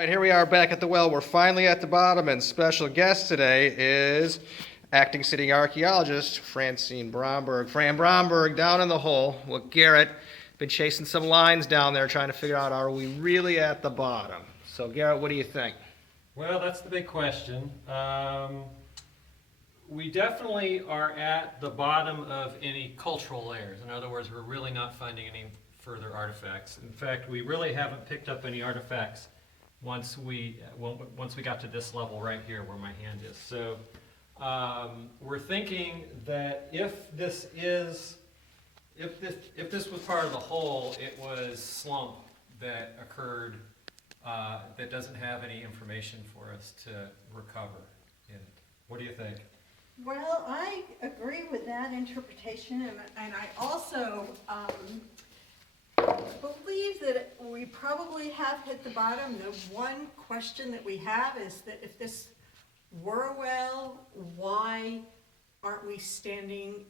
All right, here we are back at the well. We're finally at the bottom, and special guest today is acting city archaeologist Francine Bromberg. Fran Bromberg down in the hole with Garrett. Been chasing some lines down there trying to figure out, are we really at the bottom? So Garrett, what do you think? Well, that's the big question. We definitely are at the bottom of any cultural layers. In other words, we're really not finding any further artifacts. In fact, we really haven't picked up any artifacts once we got to this level right here where my hand is. So we're thinking that if this was part of the hole, it was slump that occurred that doesn't have any information for us to recover in it. What do you think? Well, I agree with that interpretation, and I also believe that we probably have hit the bottom. The one question that we have is that if this were a well, why aren't we standing,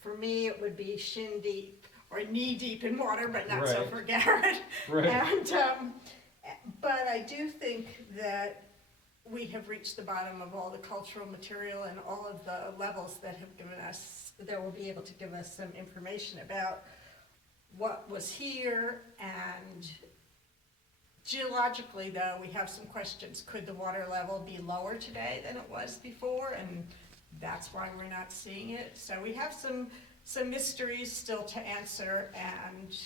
for me it would be shin deep or knee deep in water, but not so Right. for Garrett. Right. And, but I do think that we have reached the bottom of all the cultural material and all of the levels that have given us, that will be able to give us some information about what was here. And geologically, though, we have some questions. Could the water level be lower today than it was before? And that's why we're not seeing it. So we have some mysteries still to answer, and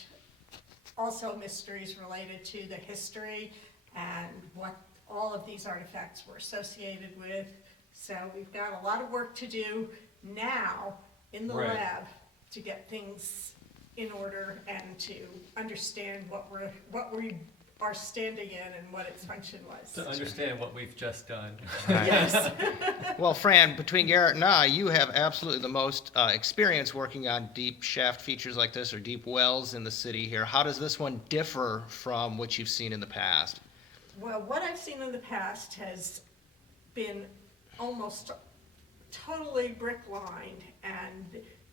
also mysteries related to the history and what all of these artifacts were associated with. So we've got a lot of work to do now in the Right. lab to get things in order and to understand what we are standing in and what its function was. To understand what we've just done. Yes. Well, Fran, between Garrett and I, you have absolutely the most experience working on deep shaft features like this or deep wells in the city here. How does this one differ from what you've seen in the past? Well, what I've seen in the past has been almost totally brick lined, and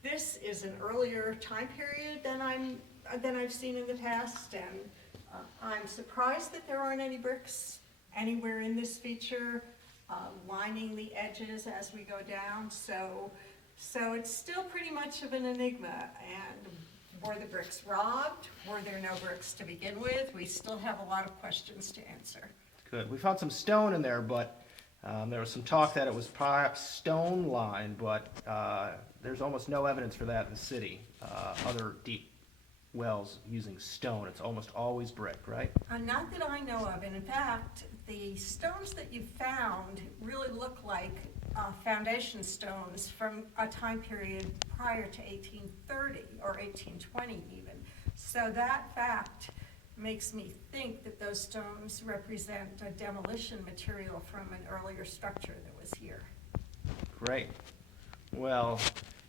this is an earlier time period than I've seen in the past, and I'm surprised that there aren't any bricks anywhere in this feature lining the edges as we go down. So it's still pretty much of an enigma. And were the bricks robbed? Were there no bricks to begin with? We still have a lot of questions to answer. Good. We found some stone in there, but there was some talk that it was perhaps stone lined, but there's almost no evidence for that in the city. Other deep wells using stone, it's almost always brick, right? Not that I know of, and in fact, the stones that you found really look like foundation stones from a time period prior to 1830 or 1820 even. So that fact makes me think that those stones represent a demolition material from an earlier structure that was here. Great. Well,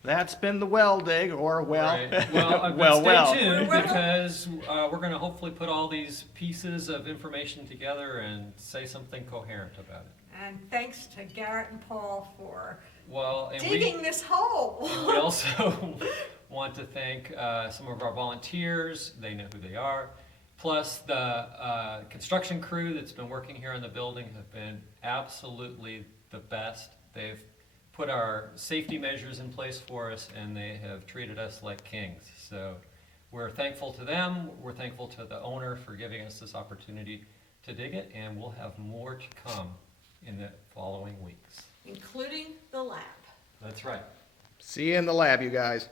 that's been the well dig, or well, Right. Well, well. stay tuned, Well. because we're going to hopefully put all these pieces of information together and say something coherent about it. And thanks to Garrett and Paul for Well, and digging this hole. we also want to thank some of our volunteers. They know who they are. Plus the construction crew that's been working here on the building have been absolutely the best. They've put our safety measures in place for us, and they have treated us like kings. So we're thankful to them. We're thankful to the owner for giving us this opportunity to dig it, and we'll have more to come in the following weeks. Including the lab. That's right. See you in the lab, you guys.